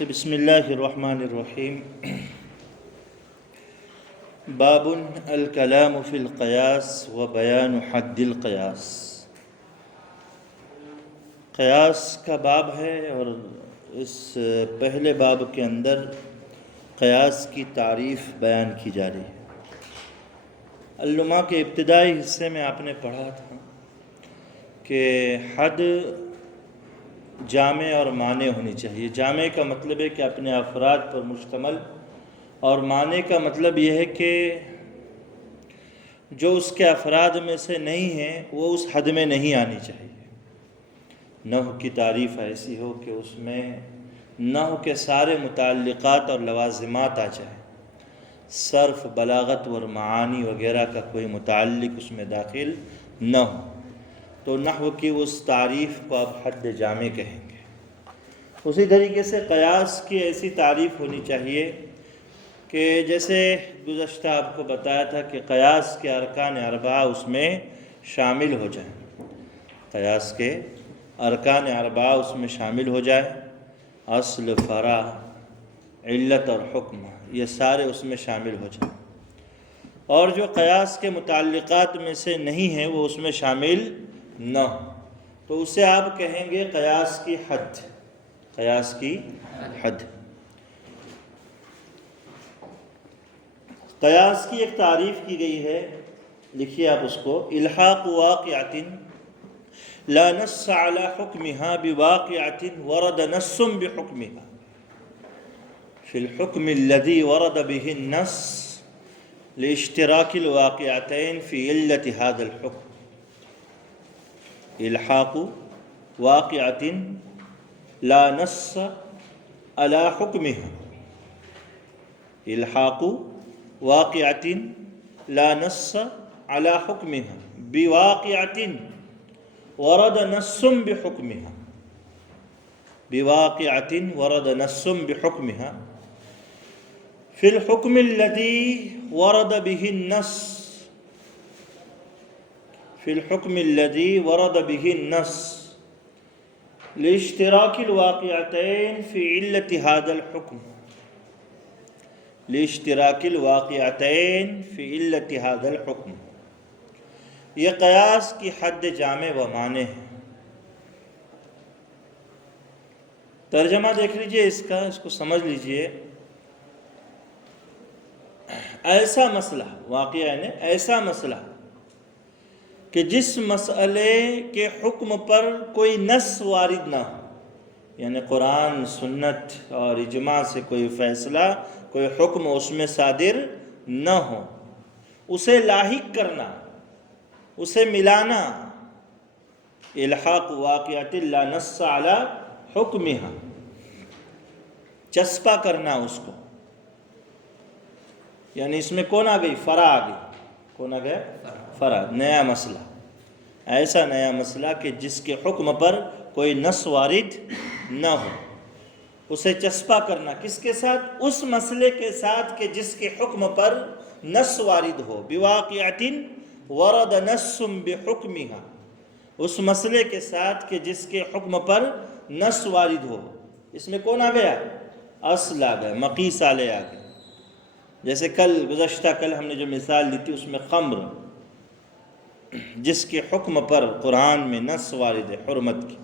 بسم اللہ الرحمن الرحیم۔ باب الکلام فی القیاس و بیان حد القیاس۔ قیاس کا باب ہے اور اس پہلے باب کے اندر قیاس کی تعریف بیان کی جا رہی ہے۔ علماء کے ابتدائی حصے میں آپ نے پڑھا تھا کہ حد جامع اور مانع ہونی چاہیے۔ جامع کا مطلب ہے کہ اپنے افراد پر مشتمل، اور مانع کا مطلب یہ ہے کہ جو اس کے افراد میں سے نہیں ہیں وہ اس حد میں نہیں آنی چاہیے۔ نحو کی تعریف ایسی ہو کہ اس میں نحو کے سارے متعلقات اور لوازمات آ جائیں، صرف، بلاغت اور معانی وغیرہ کا کوئی متعلق اس میں داخل نہ ہو، تو نحو کی اس تعریف کو آپ حد جامع کہیں گے۔ اسی طریقے سے قیاس کی ایسی تعریف ہونی چاہیے کہ جیسے گزشتہ آپ کو بتایا تھا کہ قیاس کے ارکان اربعہ اس میں شامل ہو جائیں۔ قیاس کے ارکان اربعہ اس میں شامل ہو جائے، اصل، فرع، علت اور حکم، یہ سارے اس میں شامل ہو جائیں۔ اور جو قیاس کے متعلقات میں سے نہیں ہیں وہ اس میں شامل نہ ہو، تو اسے آپ کہیں گے قیاس کی حد۔ قیاس کی حد۔ قیاس کی ایک تعریف کی گئی ہے، لکھیے آپ اس کو: الحاق واقعۃ لا نص على حکمها بواقعۃ ورد نص بحکمها في الحكم الذي ورد به النص لاشتراك الواقعتين في علة هذا الحكم۔ الحاق واقعۃ لا نص على حکمها، الحاق واقعۃ لا نص على حکمها بواقعۃ ورد نص بحکمها، بواقعۃ ورد نص بحکمها في الحكم الذي ورد به النص، في الحكم الذي ورد به النص لاشتراك الواقعتين في علة هذا الحكم، لاشتراك الواقعتين في علة هذا الحكم۔ یہ قیاس کی حد جامع و مانع ہے۔ ترجمہ دیکھ لیجئے اس کا، اس کو سمجھ لیجئے۔ ایسا مسئلہ، واقعہ یعنی ایسا مسئلہ کہ جس مسئلے کے حکم پر کوئی نص وارد نہ ہو، یعنی قرآن، سنت اور اجماع سے کوئی فیصلہ، کوئی حکم اس میں صادر نہ ہو، اسے لاحق کرنا، اسے ملانا، الحاق واقعۃ لا نص علی حکمها، چسپا کرنا اس کو، یعنی اس میں کون آ گئی؟ فرع آ گئی۔ کون آ گیا؟ فرع، نیا مسئلہ، ایسا نیا مسئلہ کہ جس کے حکم پر کوئی نص وارد نہ ہو، اسے چسپا کرنا کس کے ساتھ؟ اس مسئلے کے ساتھ کہ جس کے حکم پر نص وارد ہو، بواقعۃ ورد نص بحکمها، اس مسئلے کے ساتھ کہ جس کے حکم پر نص وارد ہو۔ اس میں کون آ گیا؟ اصل آ گیا، مقیس علیہ آ گیا۔ جیسے گزشتہ کل ہم نے جو مثال دی تھی، اس میں خمر، جس کے حکم پر قرآن میں نص وارد ہے حرمت کی،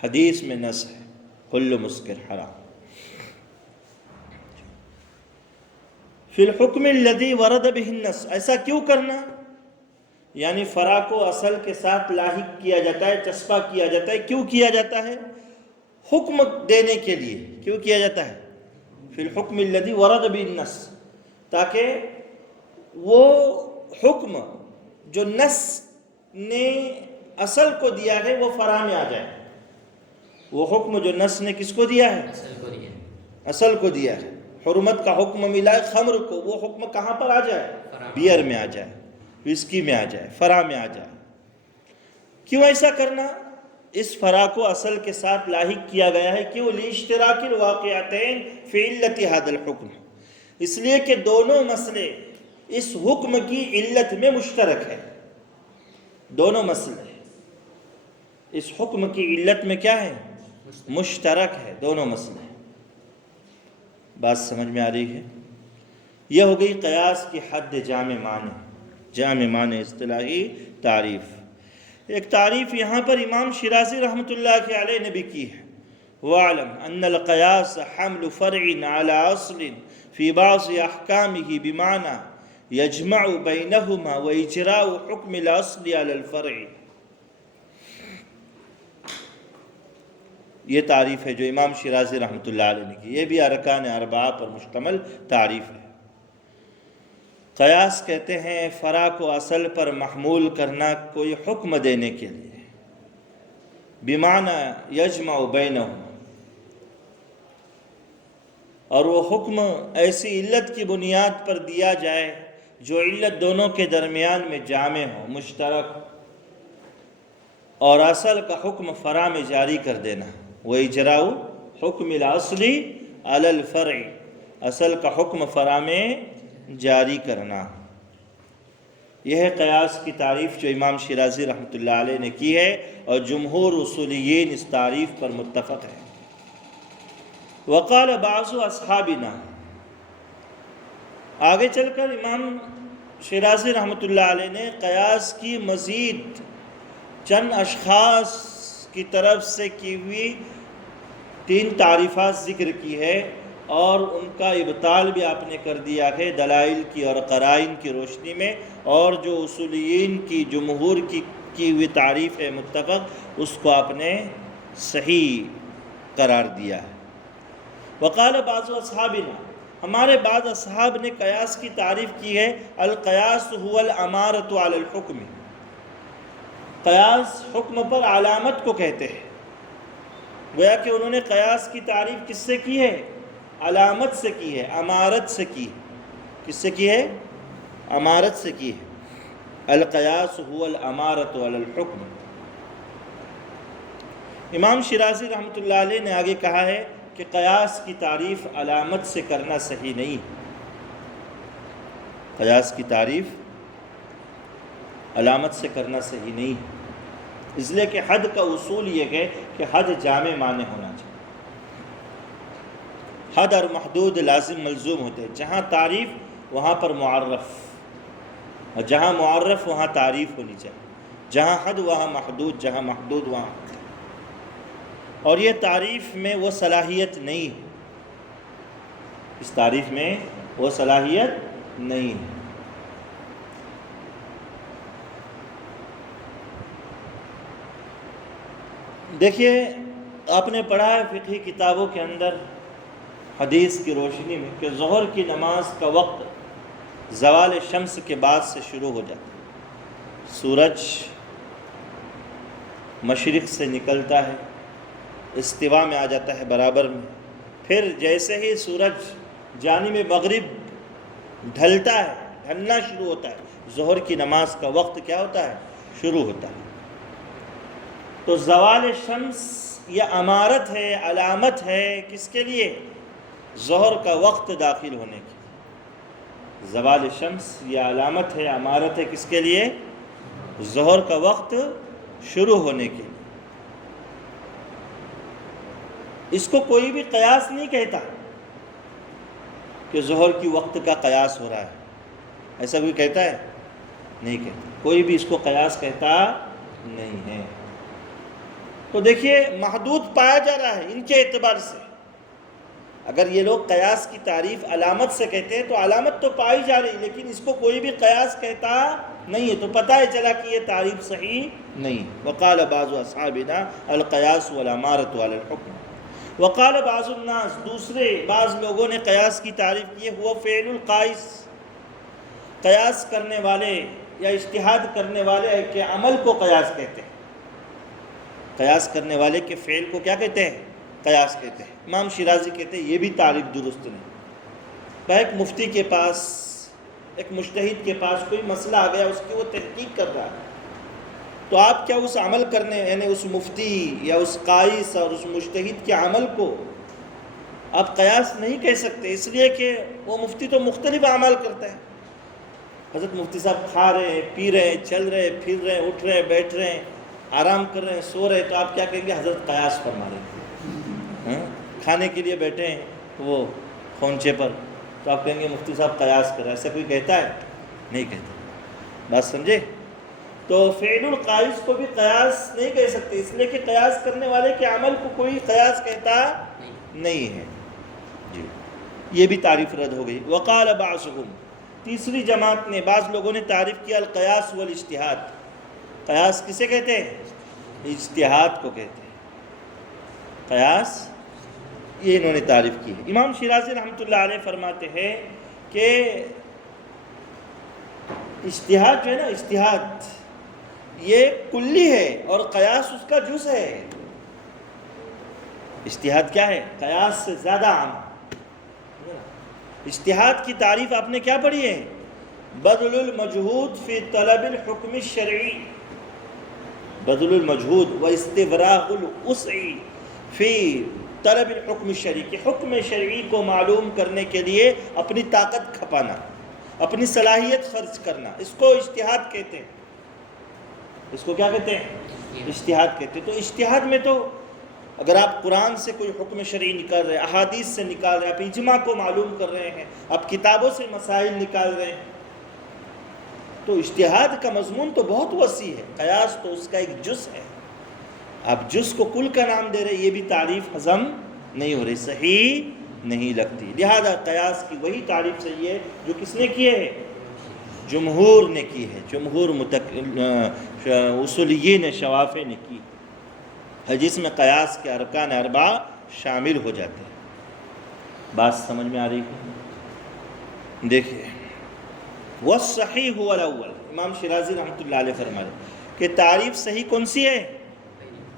حدیث میں نص ہے کل مسکر حرام۔ فی الحکم الذی ورد به النص، ایسا کیوں کرنا؟ یعنی فرع کو اصل کے ساتھ لاحق کیا جاتا ہے، چسپا کیا جاتا ہے۔ کیوں کیا جاتا ہے؟ حکم دینے کے لیے۔ کیوں کیا جاتا ہے؟ فی الحکم الذی ورد به النص، تاکہ وہ حکم جو نص نے اصل کو دیا ہے وہ فرع میں آ جائے۔ وہ حکم جو نص نے کس کو دیا ہے؟ اصل کو دیا ہے۔ حرمت کا حکم ملا ہے خمر کو، وہ حکم کہاں پر آ جائے؟ بیئر میں آ جائے، وسکی میں آ جائے، فرع میں آ جائے۔ کیوں ایسا کرنا؟ اس فرع کو اصل کے ساتھ لاحق کیا گیا ہے۔ کیوں؟ لاشتراک الواقعتین فی علت ھذا الحکم، اس لیے کہ دونوں مسئلے اس حکم کی علت میں مشترک ہے۔ دونوں مسئلے اس حکم کی علت میں کیا ہے؟ مشترک ہے دونوں مسئلے۔ بات سمجھ میں آ رہی ہے؟ یہ ہو گئی قیاس کی حد جامع معنی اصطلاحی تعریف۔ ایک تعریف یہاں پر امام شیرازی رحمۃ اللہ علیہ نے بھی کی ہے، وَاعْلَمْ أَنَّ الْقِيَاسَ حَمْلُ فَرْعٍ عَلَى أَصْلٍ فِي بَعْضِ أَحْكَامِهِ بِمَعْنَى يَجْمَعُ بَيْنَهُمَا وَإِجْرَاءُ حُكْمِ الْأَصْلِ عَلَى الْفَرْعِ۔ یہ تعریف ہے جو امام شیرازی رحمۃ اللہ علیہ نے کی، یہ بھی ارکان اربعہ پر مشتمل تعریف ہے۔ قیاس کہتے ہیں فرع کو اصل پر محمول کرنا کوئی حکم دینے کے لیے، بمعنی یجمع بینہما، اور وہ حکم ایسی علت کی بنیاد پر دیا جائے جو علت دونوں کے درمیان میں جامع ہو، مشترک، اور اصل کا حکم فرع میں جاری کر دینا۔ وَإِجْرَاءُ حُكْمِ الْأَصْلِ عَلَى الْفَرْعِ، اصل کا حکم فرع میں جاری کرنا۔ یہ ہے قیاس کی تعریف جو امام شیرازی رحمۃ اللہ علیہ نے کی ہے، اور جمہور اصولیین اس تعریف پر متفق ہیں۔ وقال بعض اصحابنا، آگے چل کر امام شیرازی رحمۃ اللہ علیہ نے قیاس کی مزید چند اشخاص کی طرف سے کی ہوئی 3 تعریفات ذکر کی ہے، اور ان کا ابطال بھی آپ نے کر دیا ہے دلائل کی اور قرائن کی روشنی میں، اور جو اصولیین کی جمہور کی ہوئی تعریف ہے متفق، اس کو آپ نے صحیح قرار دیا ہے۔ وقال بعض اصحابنا، ہمارے بعض اصحاب نے قیاس کی تعریف کی ہے، القیاس هو الامارۃ علی الحکم، قیاس حکم پر علامت کو کہتے ہیں۔ گویا کہ انہوں نے قیاس کی تعریف کس سے کی ہے؟ علامت سے کی ہے، امارت سے کی ہے۔ کس سے کی ہے؟ امارت سے کی ہے۔ القیاس هو الامارۃ علی الحکم۔ امام شیرازی رحمۃ اللہ علیہ نے آگے کہا ہے کہ قیاس کی تعریف علامت سے کرنا صحیح نہیں ہے۔ قیاس کی تعریف علامت سے کرنا صحیح نہیں ہے، اس لیے کہ حد کا اصول یہ ہے کہ حد جامع معنی ہونا چاہیے۔ حد اور محدود لازم ملزوم ہوتے ہیں، جہاں تعریف وہاں پر معرف، اور جہاں معرف وہاں تعریف ہونی چاہیے، جہاں حد وہاں محدود، جہاں محدود وہاں حد۔ اور یہ تعریف میں وہ صلاحیت نہیں ہے، اس تعریف میں وہ صلاحیت نہیں ہے۔ دیکھیے، آپ نے پڑھا ہے فقہی کتابوں کے اندر حدیث کی روشنی میں کہ ظہر کی نماز کا وقت زوال شمس کے بعد سے شروع ہو جاتا ہے۔ سورج مشرق سے نکلتا ہے، استوا میں آ جاتا ہے برابر میں، پھر جیسے ہی سورج جانب مغرب ڈھلتا ہے، ڈھلنا شروع ہوتا ہے، ظہر کی نماز کا وقت کیا ہوتا ہے؟ شروع ہوتا ہے۔ تو زوال شمس یہ امارت ہے، علامت ہے، کس کے لیے؟ ظہر کا وقت داخل ہونے کی۔ زوال شمس یہ علامت ہے، امارت ہے، کس کے لیے؟ ظہر کا وقت شروع ہونے کے لیے۔ اس کو کوئی بھی قیاس نہیں کہتا کہ ظہر کی وقت کا قیاس ہو رہا ہے، ایسا کوئی کہتا ہے؟ نہیں کہتا، کوئی بھی اس کو قیاس کہتا نہیں ہے۔ تو دیکھیے، محدود پایا جا رہا ہے ان کے اعتبار سے۔ اگر یہ لوگ قیاس کی تعریف علامت سے کہتے ہیں تو علامت تو پائی جا رہی، لیکن اس کو کوئی بھی قیاس کہتا نہیں ہے، تو پتہ ہے چلا کہ یہ تعریف صحیح نہیں۔ وقال بعض اصحابنا القیاس والامارۃ علی الحکم۔ وقال بعض الناس، دوسرے بعض لوگوں نے قیاس کی تعریف کی ہے، ہوا فعل القائس، قیاس کرنے والے یا اجتہاد کرنے والے کے عمل کو قیاس کہتے ہیں۔ قیاس کرنے والے کے فعل کو کیا کہتے ہیں؟ قیاس کہتے ہیں۔ امام شیرازی کہتے ہیں یہ بھی تعریف درست نہیں۔ ایک مفتی کے پاس، ایک مجتہد کے پاس کوئی مسئلہ آ گیا، اس کی وہ تحقیق کر رہا ہے، تو آپ کیا اس عمل کرنے، یعنی اس مفتی یا اس قائس اور اس مجتہد کے عمل کو آپ قیاس نہیں کہہ سکتے، اس لیے کہ وہ مفتی تو مختلف اعمال کرتا ہے۔ حضرت مفتی صاحب کھا رہے ہیں، پی رہے ہیں، چل رہے ہیں، پھر رہے ہیں، اٹھ رہے ہیں، بیٹھ رہے ہیں، آرام کر رہے ہیں، سو رہے ہیں، تو آپ کیا کہیں گے؟ حضرت قیاس فرما رہے ہیں۔ کھانے کے لیے بیٹھے ہیں، وہ خونچے پر، تو آپ کہیں گے مفتی صاحب قیاس کر رہا ہے، ایسا کوئی کہتا ہے؟ نہیں کہتا. بات سمجھے؟ تو فعل القائس کو بھی قیاس نہیں کہہ سکتے، اس لیے کہ قیاس کرنے والے کے عمل کو کوئی قیاس کہتا نہیں ہے. جی یہ بھی تعریف رد ہو گئی. وقال بعضهم، تیسری جماعت نے، بعض لوگوں نے تعریف کیا القیاس والاجتہاد. قیاس کسے کہتے ہیں؟ اجتہاد کو کہتے ہیں. قیاس یہ انہوں نے تعریف کی ہے. امام شیرازی رحمۃ اللہ علیہ فرماتے ہیں کہ اجتہاد جو ہے نا، اجتہاد یہ کلی ہے اور قیاس اس کا جز ہے. اجتہاد کیا ہے؟ قیاس سے زیادہ عام. اجتہاد کی تعریف آپ نے کیا پڑھی ہے؟ بذل المجہود فی طلب الحکم الشرعی، بذل المجہود و استفراغ الوسع فی طلب الحکم الشرعی، کہ حکم شرعی کو معلوم کرنے کے لیے اپنی طاقت کھپانا، اپنی صلاحیت خرچ کرنا، اس کو اجتہاد کہتے ہیں. اس کو کیا کہتے ہیں؟ اجتہاد کہتے ہیں. تو اجتہاد میں تو اگر آپ قرآن سے کوئی حکم شرعی نکال رہے ہیں، احادیث سے نکال رہے ہیں، آپ اجماع کو معلوم کر رہے ہیں، آپ کتابوں سے مسائل نکال رہے ہیں، تو اجتہاد کا مضمون تو بہت وسیع ہے. قیاس تو اس کا ایک جز ہے. آپ جز کو کل کا نام دے رہے، یہ بھی تعریف ہضم نہیں ہو رہی، صحیح نہیں لگتی. لہذا قیاس کی وہی تعریف صحیح ہے جو کس نے کی ہے؟ جمہور نے کی ہے. جمہور اصولیین شوافع نے کی ہے، جس میں قیاس کے ارکان اربعہ شامل ہو جاتے ہیں. بات سمجھ میں آ رہی ہے؟ دیکھیے والصحیح هو الاول، امام شیرازی رحمۃ اللہ علیہ فرمائے کہ تعریف صحیح کون سی ہے؟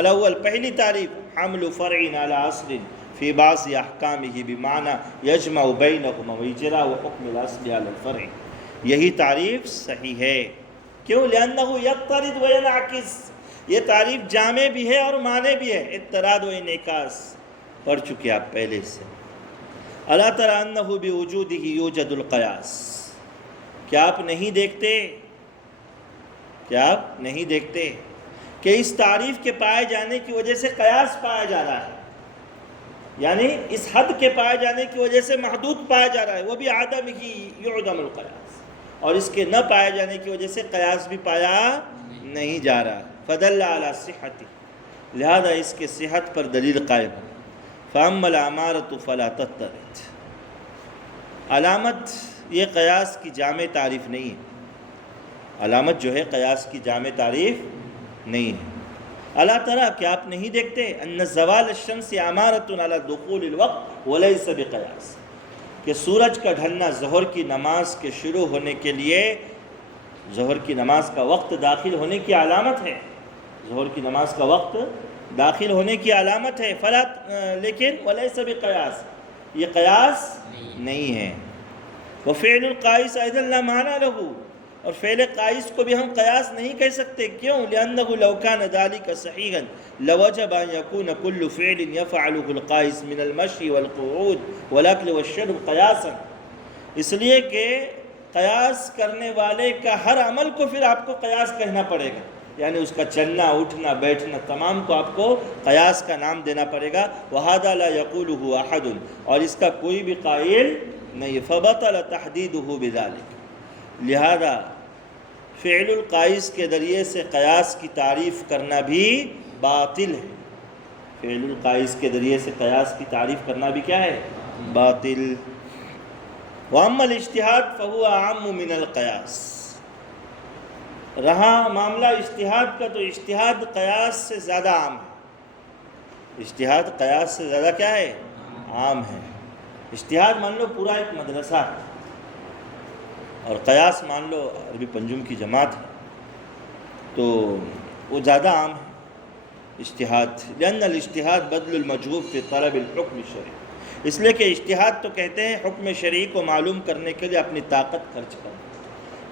الاول، پہلی تعریف، حمل فرع علی اصل فی بعض احکامہ بمعنی یجمع بینہما واجراء حکم الاصل علی الفرع. یہی تعریف صحیح ہے. کیوں؟ لأنہ یقترض وینعکس، یہ تعریف جامع بھی ہے اور معنی بھی ہے. اضطراد و انعکاس پڑھ چکے آپ پہلے سے. الا تری انہ بوجودہ یوجد القیاس، کیا آپ نہیں دیکھتے، کیا آپ نہیں دیکھتے کہ اس تعریف کے پائے جانے کی وجہ سے قیاس پایا جا رہا ہے، یعنی اس حد کے پائے جانے کی وجہ سے محدود پایا جا رہا ہے. وہ بھی عدم ہی یعدم القیاس، اور اس کے نہ پائے جانے کی وجہ سے قیاس بھی پایا نہیں جا رہا. فدل علی صحت، لہذا اس کے صحت پر دلیل قائم. فاما الامارۃ فلا تضطرد، علامت یہ قیاس کی جامع تعریف نہیں ہے. علامت جو ہے قیاس کی جامع تعریف نہیں ہے. الا تری، کہ آپ نہیں دیکھتے، ان زوال الشمس امارۃ علی دخول الوقت وليس بقیاس، کہ سورج کا ڈھلنا ظہر کی نماز کے شروع ہونے کے لیے، ظہر کی نماز کا وقت داخل ہونے کی علامت ہے. ظہر کی نماز کا وقت داخل ہونے کی علامت ہے. فلا، لیکن وليس بقیاس، یہ قیاس نہیں ہے. وفعل القائس ايضا لا معنى له، اور فعل قائس کو بھی ہم قیاس نہیں کہہ سکتے. کیوں؟ لأنه لو كان ذلك صحيحا لوجب أن يكون كل فعل يفعله القائس من المشي والقعود والأكل والشرب قياسا، اس لیے کہ قیاس کرنے والے کا ہر عمل کو پھر آپ کو قیاس کہنا پڑے گا، یعنی اس کا چلنا، اٹھنا، بیٹھنا، تمام کو آپ کو قیاس کا نام دینا پڑے گا. وهذا لا يقوله أحد، اور اس کا کوئی بھی قائل نہیں. فبطل تحديده بذلك، لہذا فعل القائس کے ذریعے سے قیاس کی تعریف کرنا بھی باطل ہے. فعل القائس کے ذریعے سے قیاس کی تعریف کرنا بھی کیا ہے؟ باطل. واما الاجتہاد فهو اعم من القیاس، رہا معاملہ اجتہاد کا تو اجتہاد قیاس سے زیادہ عام ہے. اجتہاد قیاس سے زیادہ کیا ہے؟ عام ہے. اجتہاد مان لو پورا ایک مدرسہ ہے، اور قیاس مان لو عربی پنجم کی جماعت ہے، تو وہ زیادہ عام ہے اجتہاد. لأن الاجتہاد بذل المجهود في طلب الحکم الشرعی، اس لیے کہ اجتہاد تو کہتے ہیں حکم شرعی کو معلوم کرنے کے لیے اپنی طاقت خرچ کرنا.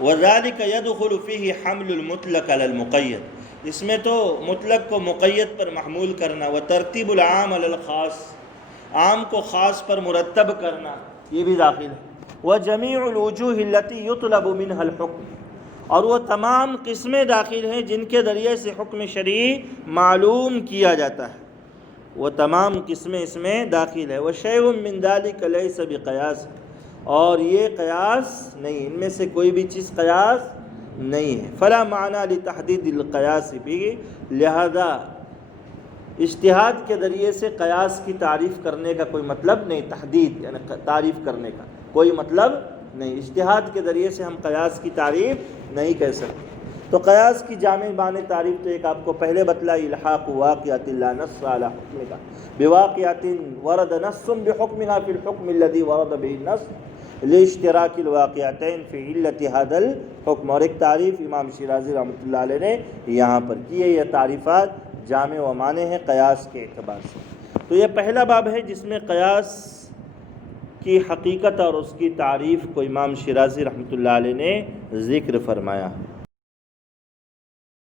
وذلك يدخل فيه حمل المطلق على المقید، اس میں تو مطلق کو مقید پر محمول کرنا، وترتیب العام على الخاص، عام کو خاص پر مرتب کرنا، یہ بھی داخل ہے. وجمیع الوجوہ التي یطلب منها الحکم، اور وہ تمام قسمیں داخل ہیں جن کے ذریعے سے حکم شرعی معلوم کیا جاتا ہے. وہ تمام قسمیں اس میں داخل ہے۔ وَشَيْءٌ مِّن ذَلِكَ لَيْسَ بِقِيَاسٍ، اور یہ قیاس نہیں، ان میں سے کوئی بھی چیز قیاس نہیں ہے۔ فَلَا مَعْنَى لِتَحْدِيدِ الْقِيَاسِ بِهِ، لہذا اجتہاد کے ذریعے سے قیاس کی تعریف کرنے کا کوئی مطلب نہیں، تحدید یعنی تعریف کرنے کا کوئی مطلب نہیں، اجتہاد کے ذریعے سے ہم قیاس کی تعریف نہیں کہہ سکتے۔ تو قیاس کی جامع معنی تعریف تو ایک آپ کو پہلے بتلائی، الحاق واقعۃ لا نص علی حکمها بواقعۃ ورد نص بحکمها فی الحکم الذی ورد به النص لاشتراک الواقعتین فی علت هذا الحکم۔ اور ایک تعریف امام شیرازی رحمۃ اللہ علیہ نے یہاں پر کی ہے۔ یہ تعریفات جامع و معنی ہیں قیاس کے اعتبار سے۔ تو یہ پہلا باب ہے جس میں قیاس کی حقیقت اور اس کی تعریف کو امام شیرازی رحمۃ اللہ علیہ نے ذکر فرمایا ہے۔